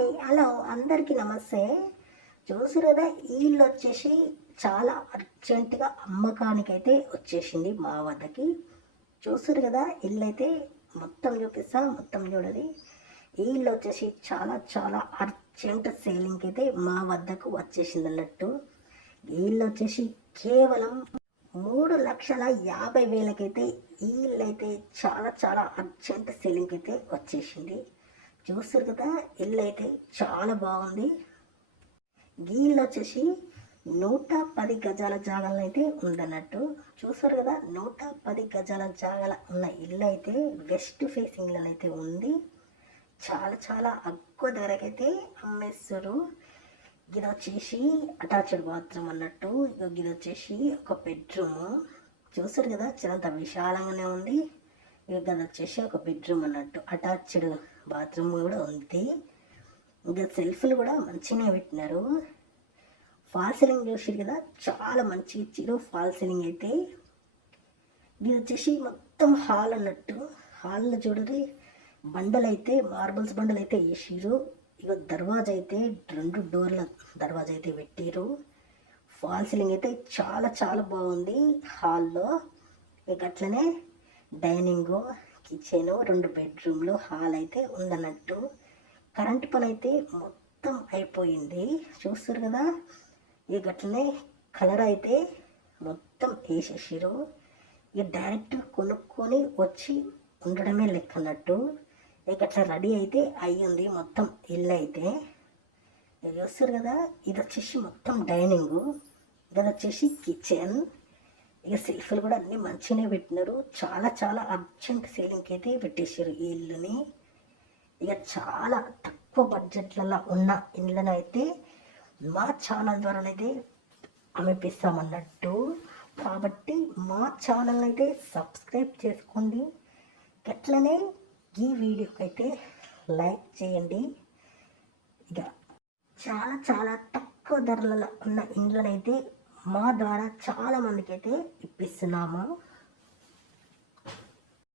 Hi hello అందరికీ నమస్తే. చూసారు కదా, ఈ ఇల్లు వచ్చేసి చాలా అర్జెంటుగా అమ్మకానికైతే వచ్చేసింది మా వద్దకి. చూసారు కదా, ఇల్లు అయితే మొత్తం చూపిస్తా, మొత్తం చూడండి. ఈ ఇల్లు వచ్చేసి చాలా చాలా అర్జెంట్ సేలింగ్కి అయితే మా వద్దకు వచ్చేసింది అన్నట్టు. ఈ ఇల్లు వచ్చేసి కేవలం 3,50,000కైతే ఈ ఇల్లు అయితే చాలా చాలా అర్జెంట్ సేలింగ్కి అయితే వచ్చేసింది. చూస్తారు కదా, ఇల్లు అయితే చాలా బాగుంది. ఈ ఇల్లు వచ్చేసి 110 గజాల జాగాలను అయితే ఉందన్నట్టు. చూస్తారు కదా, 110 గజాల జాగాల ఉన్న ఇల్లు అయితే వెస్ట్ ఫేసింగ్లో అయితే ఉంది. చాలా చాలా ఎక్కువ ధరకైతే అమ్మేస్తారు. ఇది వచ్చేసి అటాచ్డ్ బాత్రూమ్ అన్నట్టు. ఇది వచ్చేసి ఒక బెడ్రూమ్. చూస్తారు కదా, చాలా విశాలంగానే ఉంది. ఇక అది వచ్చేసి ఒక బెడ్రూమ్ అన్నట్టు. అటాచ్డ్ బాత్రూమ్ కూడా ఉంది. ఇంకా సెల్ఫ్లు కూడా మంచిగానే పెట్టినారు. ఫాల్ సీలింగ్ చూసారు కదా, చాలా మంచిగా ఇచ్చారు ఫాల్ సీలింగ్ అయితే. ఇది వచ్చేసి మొత్తం హాల్ అన్నట్టు. హాల్లో చూడండి, బండలు అయితే మార్బల్స్ బండలు అయితే వేసిరు. ఇక దర్వాజా అయితే 2 డోర్ల దర్వాజా అయితే పెట్టిరు. ఫాల్ సీలింగ్ అయితే చాలా చాలా బాగుంది హాల్లో. ఇక అట్లనే డైనింగ్, కిచెన్, 2 బెడ్రూమ్లు, హాల్ అయితే ఉందన్నట్టు. కరెంట్ పని అయితే మొత్తం అయిపోయింది. చూస్తారు కదా, ఇక అట్లనే కలర్ అయితే మొత్తం వేసేసారు. ఇక డైరెక్ట్ కొనుక్కొని వచ్చి ఉండడమే లెక్క అన్నట్టు. ఇక అట్లా రెడీ అయితే అయ్యింది మొత్తం ఇల్లు అయితే. ఇక చూస్తారు కదా, ఇది వచ్చేసి మొత్తం డైనింగ్, ఇది వచ్చేసి కిచెన్. ఇక సెల్ఫ్లు కూడా అన్నీ మంచిగానే పెట్టినారు. చాలా చాలా అర్జెంట్ సేలింగ్కి అయితే పెట్టేసారు ఈ ఇల్లుని. ఇక చాలా తక్కువ బడ్జెట్లలో ఉన్న ఇళ్ళను అయితే మా ఛానల్ ద్వారా అయితే అమ్మిపిస్తామన్నట్టు. కాబట్టి మా ఛానల్ అయితే సబ్స్క్రైబ్ చేసుకోండి. అట్లనే ఈ వీడియోకి అయితే లైక్ చేయండి. ఇక చాలా చాలా తక్కువ ధరలలో ఉన్న ఇండ్లనైతే మా ద్వారా చాలా మందికి అయితే ఇప్పిస్తున్నాము.